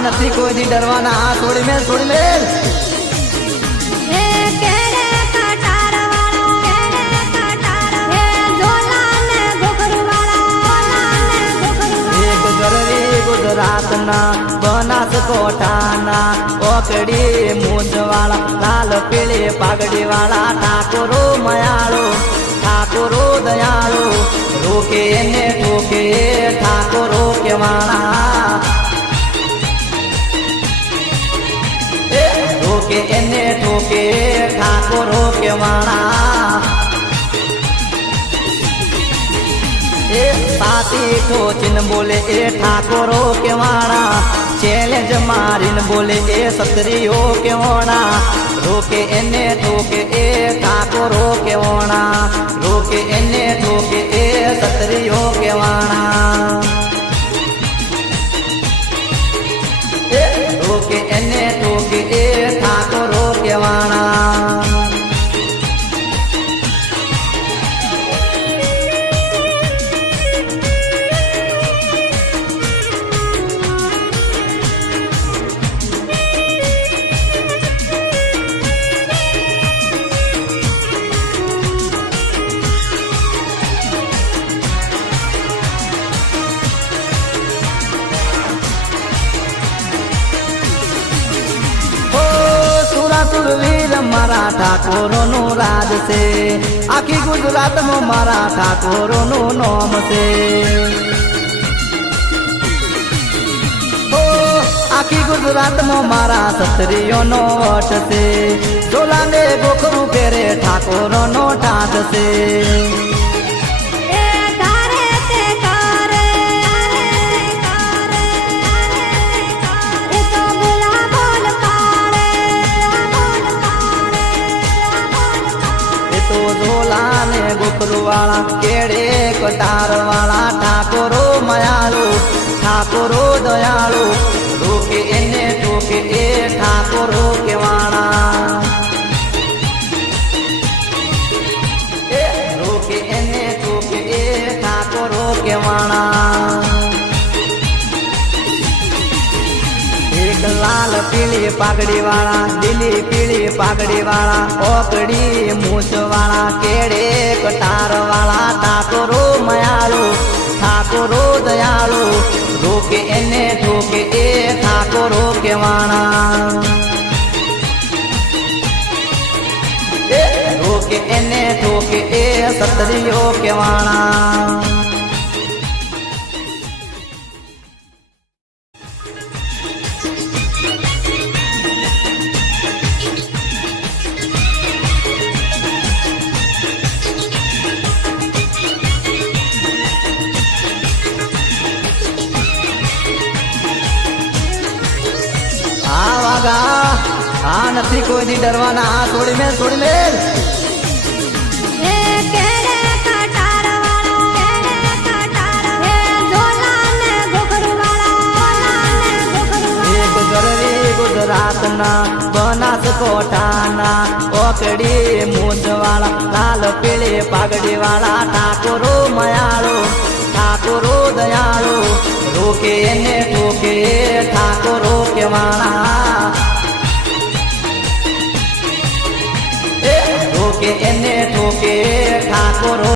નથી કોઈથી ડરવાના આ છોડી મેલ ગુજરાતના બનાસકોઠાના ઓકડી મૂંઝવાળા લાલ પીળી પાઘડી વાળા ઠાકોરો મયાળો ઠાકોરો દયાળો રોકે ને ઠોકે ઠાકોરો કેવાળા રોકે એને ઠોકે ઠાકોરો કેવાળા પાતી ઠોચીન બોલે એ ઠાકોરો કેવાણા ચેલેન્જ મારીને બોલે એ સત્રીઓ કેવાણા રોકે એને ઠોકે એ ઠાકોરો કેવાણા રોકે એને ઠોકે એ સત્રીઓ કેવાણા રોકે એને ઠોકે એ ઠાકોરો કેવાણા વીર મારા ઠાકોરો નું રાજ છે આખી ગુજરાત માં મારા ઠાકોરો નું નામ છે આખી ગુજરાત માં મારા સત્રીઓ નો વટ છે ઢોલા ને ગોખરું ફેરે ઠાકોરો નો ઠાઠ છે ગોપરવાળા કેડે કટાર વાળા ઠાકોરો મયાળો ઠાકોરો દયાળો રોકે એને ઠોકે એ ઠાકોરો કેવાળા રોકે એને ઠોકે એ ઠાકોરો કેવાળા એક લાલ પીળી પાઘડી વાળા લીલી પીળી પાઘડી વાળા ઓકડી મૂછ વાળા કેડે કટાર વાળા ઠાકોરો મયાળો ઠાકોરો દયાળો રોકે એને ઠોકે એ ઠાકોરો કેવાણા રોકે એને ઠોકે એ સત્રીઓ કેવાણા આ નથી કોઈથી ડરવાના આ છોડી મેલ ગુજરાતના બનાસકોઠાના ઓકડી મૂંઝવાળા લાલ પીળી પાઘડી વાળા ઠાકોરો મયાળો ઠાકોરો દયાળો રોકે એને ઠોકે ઠાકોરો કેવાળા રોકે એને ઠોકે ઠાકોરો